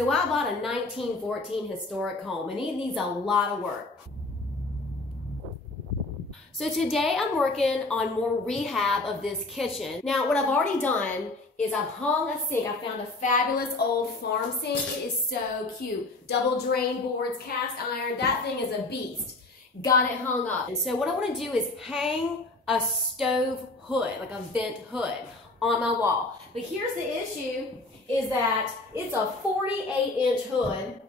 So I bought a 1914 historic home and it needs a lot of work. So today I'm working on more rehab of this kitchen. Now what I've already done is I've hung a sink. I found a fabulous old farm sink. It is so cute. Double drain boards, cast iron, that thing is a beast. Got it hung up. And so what I want to do is hang a stove hood, like a vent hood, on my wall. But here's the issue, is that it's a 48-inch hood,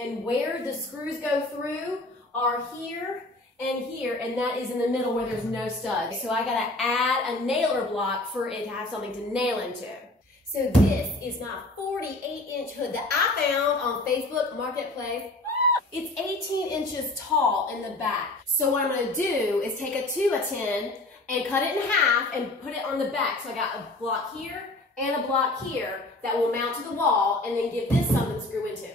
and where the screws go through are here and here, and that is in the middle where there's no studs. So I gotta add a nailer block for it to have something to nail into. So this is my 48-inch hood that I found on Facebook Marketplace. It's 18 inches tall in the back. So what I'm gonna do is take a 2x10 and cut it in half and put it on the back. So I got a block here and a block here that will mount to the wall and then give this something to screw into.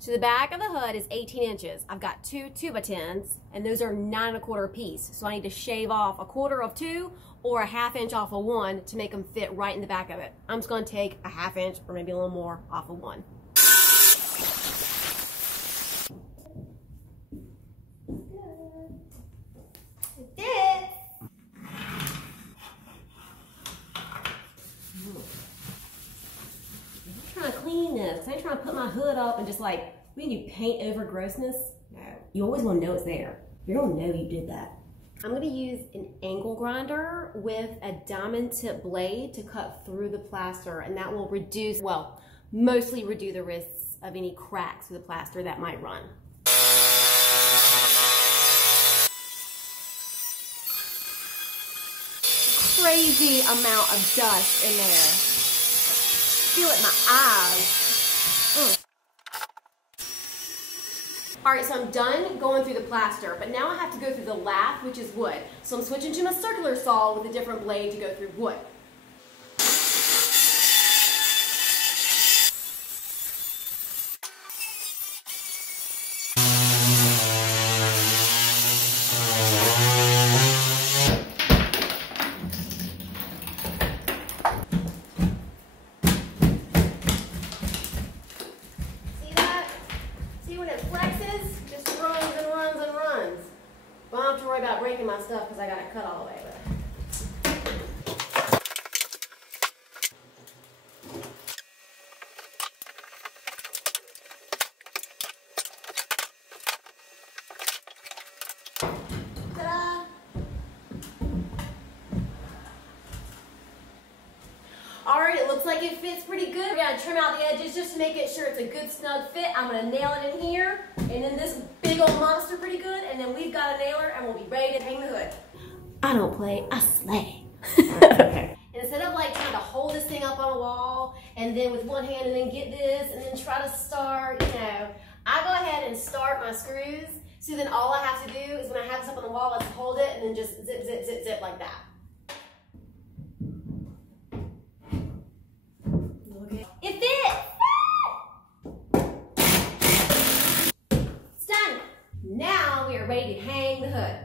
So the back of the hood is 18 inches. I've got two 2x10s and those are 9 1/4 apiece. So I need to shave off 1/4 of 2 or a 1/2 inch off of 1 to make them fit right in the back of it. I'm just gonna take a 1/2 inch or maybe a little more off of 1. It fits. I'm trying to clean this. I ain't trying to put my hood up and just like, when you paint over grossness, no. You always want to know it's there. You're gonna know you did that. I'm gonna use an angle grinder with a diamond tip blade to cut through the plaster, and that will reduce, well, mostly reduce the risks of any cracks with the plaster that might run. Crazy amount of dust in there. Feel it in my eyes. All right, so I'm done going through the plaster, but now I have to go through the lathe, which is wood. So I'm switching to my circular saw with a different blade to go through wood. About breaking my stuff because I got it cut all the way. Ta-da! All right, it looks like it fits pretty good. We're gonna trim out the edges just to make it sure it's a good snug fit. I'm gonna nail it in here, and then this big old monster pretty good, and then we've got a nailer and we'll be ready to hang the hood. I don't play, I slay. Okay. Instead of like trying to hold this thing up on a wall and then with one hand and then get this and then try to start, you know, I go ahead and start my screws. So then all I have to do is when I have this up on the wall, I just hold it and then just zip, zip, zip, zip like that. Okay. It fits! It's done! Now we are ready to hang the hood.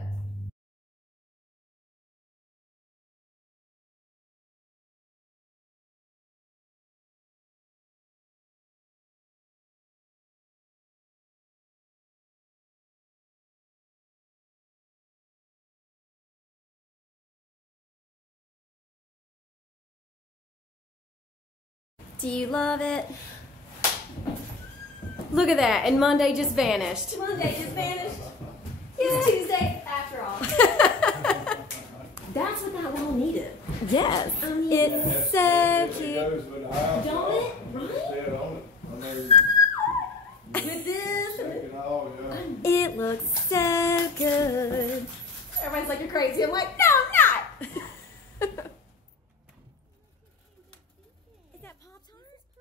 Do you love it? Look at that, and Monday just vanished. Monday just vanished. It's Tuesday after all. That's what that wall needed. Yes, it's so cute. Don't it? Right? With this, it looks so good. Everyone's like, you're crazy. I'm like, no, I'm not. Is that Pop-Tarts?